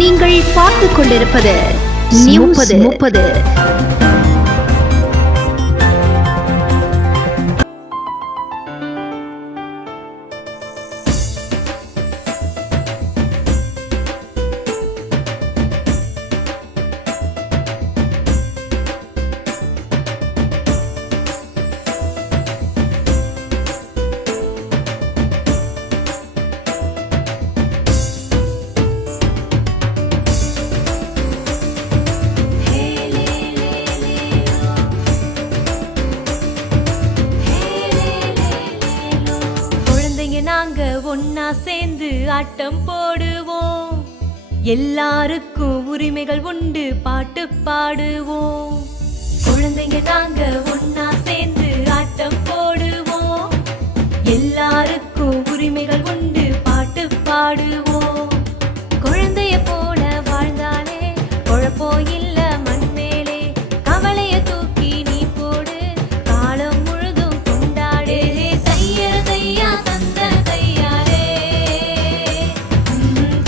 நீங்கள் பார்த்துக் கொண்டிருப்பது நியூஸ் 30. நாங்க ஒன்னா சேர்ந்து ஆட்டம் போடுவோம், எல்லாருக்கும் உரிமைகள் உண்டு பாட்டு பாடுவோம். குழந்தைங்க நாங்க ஒன்னா சேர்ந்து ஆட்டம் போடுவோம், எல்லாருக்கும் உரிமைகள் உண்டு பாட்டு பாடுவோம். குழந்தைய போல வாழ்ந்தாலே குழப்போ இல்ல மண் மேலே, கவலைய தூக்கி நீ போடு காலம் முழுதும் கொண்டாடே. தையர தையா தந்தன தையாரே,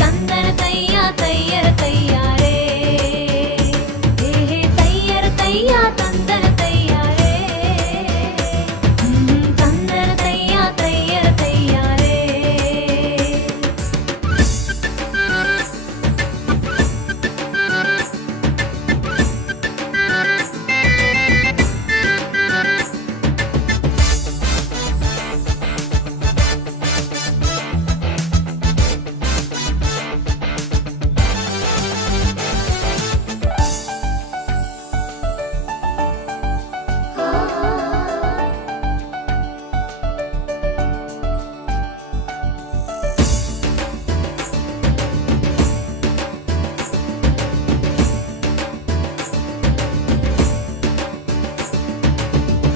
தந்தன தையா தையர தையாரே, தையர தையா தந்தன தையாரே, தந்தன தையா தையர தையாரே.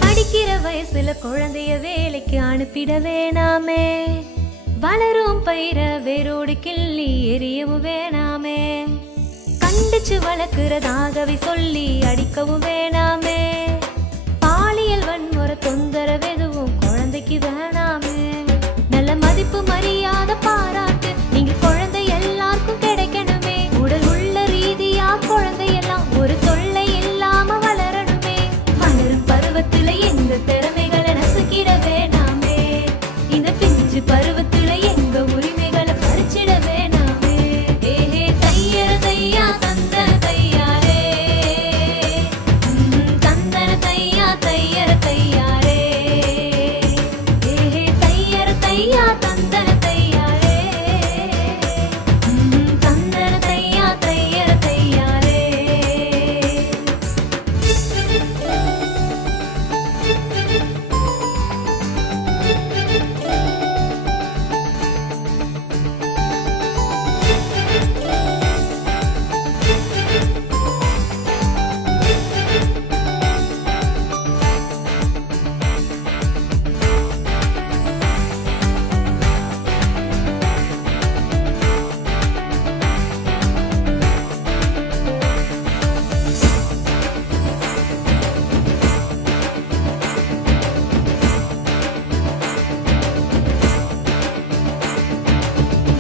படிக்கிற வயசுல குழந்தைய வேலைக்கு அனுப்பிட வேணாமே, வளரும் பயிர வேரோடு கிள்ளி எரியவும் வேணாமே, கண்டிச்சு வளர்க்கிறதாகவே சொல்லி அடிக்கவும் வேணாமே, பாலியல் வன்முறை தொந்தரவு எதுவும் குழந்தைக்கு வேணாமே. நல்ல மதிப்பு மரியாதை பாராட்டு நீங்க குழந்தை எல்லாருக்கும் கிடைக்கணுமே, உடல் உள்ள ரீதியா குழந்தையெல்லாம் ஒரு தொல்லை இல்லாம வளரணுமே. வளரும் பருவத்துல எங்க திறமைகளை நசுக்கிட வேணாமே, இந்த பிஞ்சு பருவத்துல எங்க உரிமைகளை பறிச்சிட வேணாமே. தையர தையா தந்தன தையாரே, தந்தன தையா தையர தையாரே, தையர தையா தந்தன தையாரே, தந்தன தையா தையர தையாரே.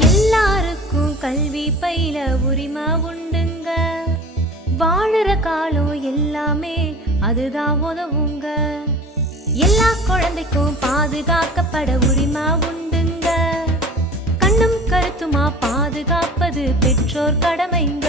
எல்லாருக்கும் கல்வி பயில உரிமை உண்டுங்க, வாழுற காலம் எல்லாமே அதுதான் உதவுங்க, எல்லா குழந்தைக்கும் பாதுகாக்கப்பட உரிமை உண்டுங்க, கண்ணும் கருத்துமா பாதுகாப்பது பெற்றோர் கடமைங்க.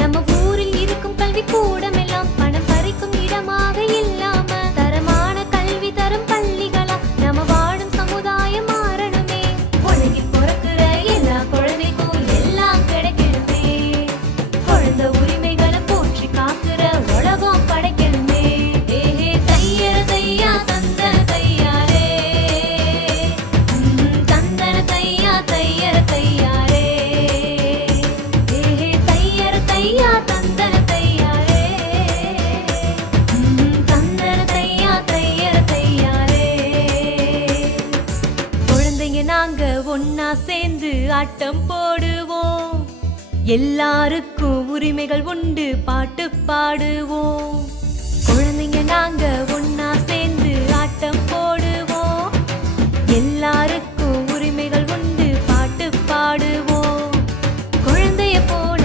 நம்ம ஊரில் இருக்கும் கல்வி கூடமெல்லாம் பணம் பறிக்கும் இடமாக இல்லாம தரமான கல்வி தரும் பள்ளிகளா நம்ம வாழும் சமுதாயம் மாறணுமே. உலகில் பிறக்கிற எல்லா குழந்தைக்கும் எல்லாம் கிடைக்கணுமே, குழந்தை உரிமைகளை போற்றி காக்கிற உலகம் படைக்கணுமே. தையர தையா தந்தன தையாரே, தந்தன தையா தையர தையாரே, தையர தையா தந்தன தையாரே, தந்தன தையா தையர தையாரே. குழந்தைங்க நாங்க ஒன்னா சேர்ந்து ஆட்டம் போடுவோம், எல்லாருக்கும் உரிமைகள் உண்டு பாட்டு பாடுவோம். குழந்தைங்க நாங்க ஒன்னா சேர்ந்து ஆட்டம் போடுவோம், எல்லாருக்கும் உரிமைகள் உண்டு பாட்டு பாடுவோம். குழந்தைய போல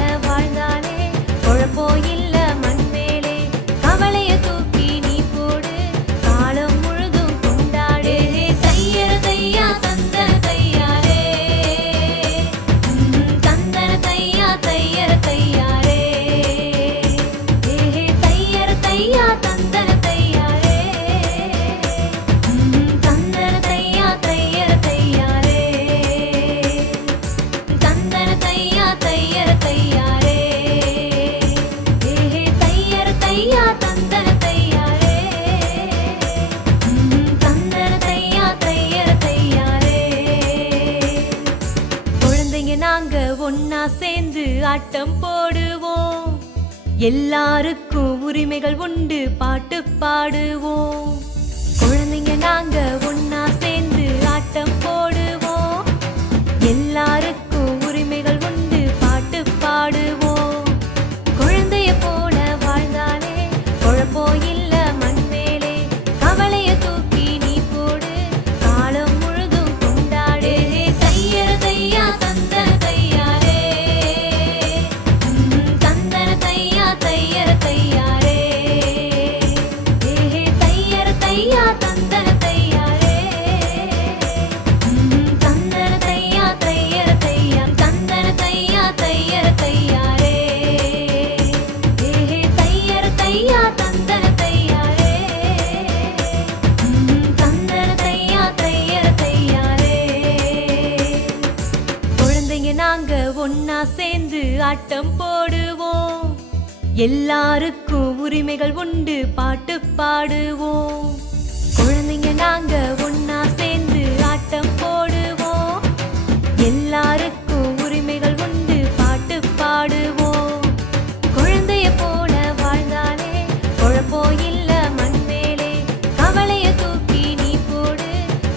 ஆட்டம் போடுவோம். எல்லாருக்கும் உரிமைகள் உண்டு, பாட்டு பாடுவோம். குழந்தைங்க நாங்க ஒன்னா சேர்ந்து ஆட்டம் போடுவோம். எல்லாருக்கும் உரிமைகள் உண்டு, பாட்டு பாடுவோம். குழந்தைய போல வாழ்ந்தாலே குழப்பம் இல்ல மண் மேலே. கவலைய தூக்கி நீ போடு, காலம் முழுதும் கொண்டாடு. தையர தையா தந்தன தையாரே, தந்தன தையா தையர தையாரே. தையர தையா தந்தன தையாரே, தந்தன தையா தையர தையா, தந்தன தையா தையர தையாரே. தையர தையா தந்தன தையாரே, தந்தன தையா தையர தையாரே. குழந்தைங்க நாங்க ஒன்னா சேர்ந்து ஆட்டம் போடுவோம். எல்லாருக்கும் உரிமைகள் உண்டு, பாட்டு பாடுவோம். குழந்தைங்க நாங்க ஒன்னா சேர்ந்து ஆட்டம் போடுவோம். எல்லாருக்கும் உரிமைகள் உண்டு, பாட்டு பாடுவோம். குழந்தைய போல வாழ்ந்தாலே குழப்பம் இல்ல மண் மேலே. கவலைய தூக்கி நீ போடு,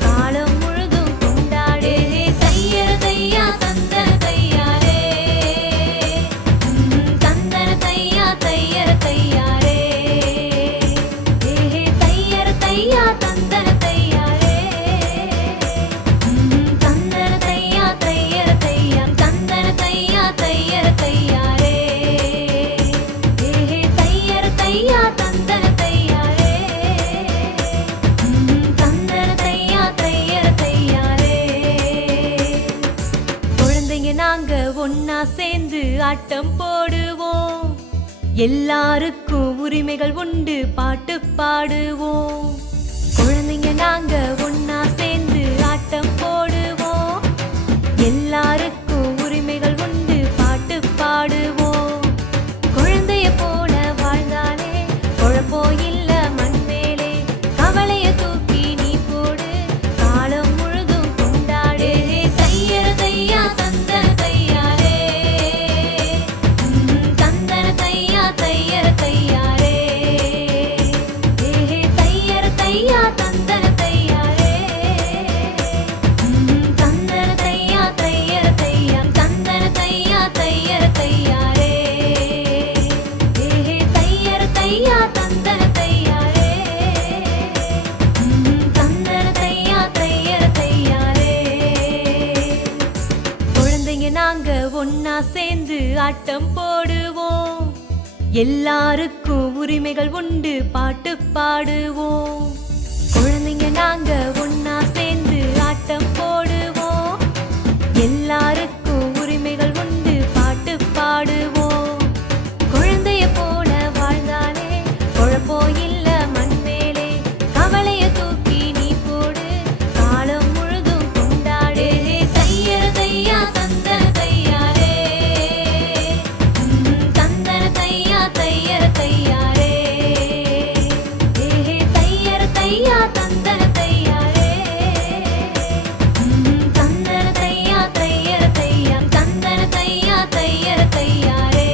காலம் முழுதும் கொண்டாடு. தையர தையா தந்தன தையாரே, தந்தன தையா தையர தையாரே. தையர தையா தந்தன தையாரே, தந்தன தையா தையர தையா, தந்தன தையா தையர தையாரே. தையர தையா தந்தன தையாரே, தந்தன தையா தையர தையாரே. குழந்தைங்க நாங்க ஒன்னா சேர்ந்து ஆட்டம் போடுவோம். எல்லாருக்கும் உரிமைகள் உண்டு, பாட்டு பாடுவோம். குழந்தைங்க நாங்க ஒன்னா சேர்ந்து ஆட்டம் போடுவோம். எல்லாருக்கும் உரிமைகள் உண்டு, பாட்டு பாடுவோம். குழந்தைய போல வாழ்ந்தாலே குழப்பம் இல்ல மண் மேலே. கவலைய தூக்கி நீ போடு, காலம் முழுதும் கொண்டாடு. தையர தையா தந்தன தையாரே, தந்தன தையா தையர தையாரே. தையர தையா தந்தன தையாரே, தந்தன தையா தையர தையா, தந்தன தையா தையர தையாரே. தையர தையா தந்தன தையாரே, தந்தன தையா தையர தையாரே. குழந்தைங்க நாங்க ஒன்னா சேர்ந்து ஆட்டம் போடுவோம். எல்லாருக்கும் உரிமைகள் உண்டு, பாட்டு பாடுவோம். குழந்தைங்க நாங்க ஒன்னா சேர்ந்து ஆட்டம் போடுவோம். எல்லாருக்கும் உரிமைகள் உண்டு, பாட்டு பாடுவோம். குழந்தைய போல வாழ்ந்தாலே குழப்பம் இல்ல மண் மேலே. கவலைய தூக்கி நீ போடு, காலம் முழுதும் கொண்டாடு. தையர தையா தந்தன தையாரே, தந்தன தையா தையர தையாரே. தையர தையா தந்தன தையாரே, தந்தன தையா தையர தையா, தந்தன தையா தையர தையாரே.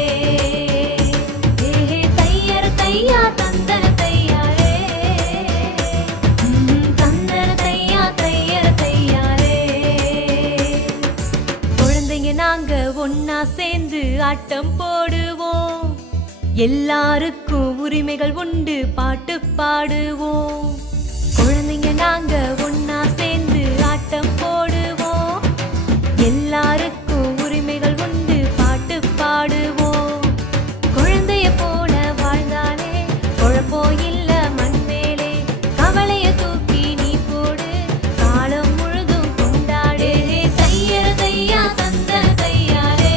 தையர தையா தந்தன தையாரே, தந்தன தையா தையர தையாரே. குழந்தைங்க நாங்க ஒன்னா சேர்ந்து ஆட்டம் போடுவோம். எல்லாருக்கும் உரிமைகள் உண்டு, பாட்டு பாடுவோம். குழந்தைங்க நாங்க ஒன்னா சேர்ந்து ஆட்டம் போடுவோம். எல்லாருக்கும் உரிமைகள் உண்டு, பாட்டு பாடுவோம். குழந்தைய போல வாழ்ந்தாலே குழப்பம் இல்ல மண் மேலே. கவலைய தூக்கி நீ போடு, காலம் முழுதும் கொண்டாடு. தையர தையா தந்தன தையாரே,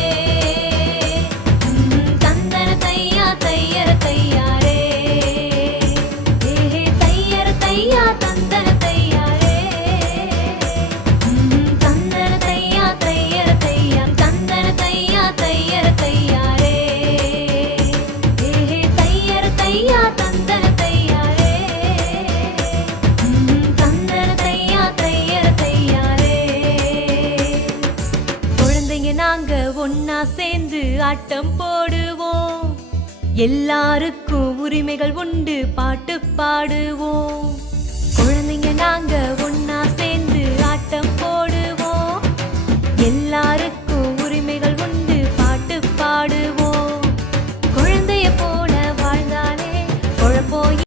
தந்தன தையா தையர தையாரே. தையர தையா தந்தன தையாரே, சேர்ந்து ஆட்டம் போடுவோம். எல்லாருக்கும் உரிமைகள் உண்டு, பாட்டு பாடுவோம். குழந்தைங்க நாங்க ஒண்ணு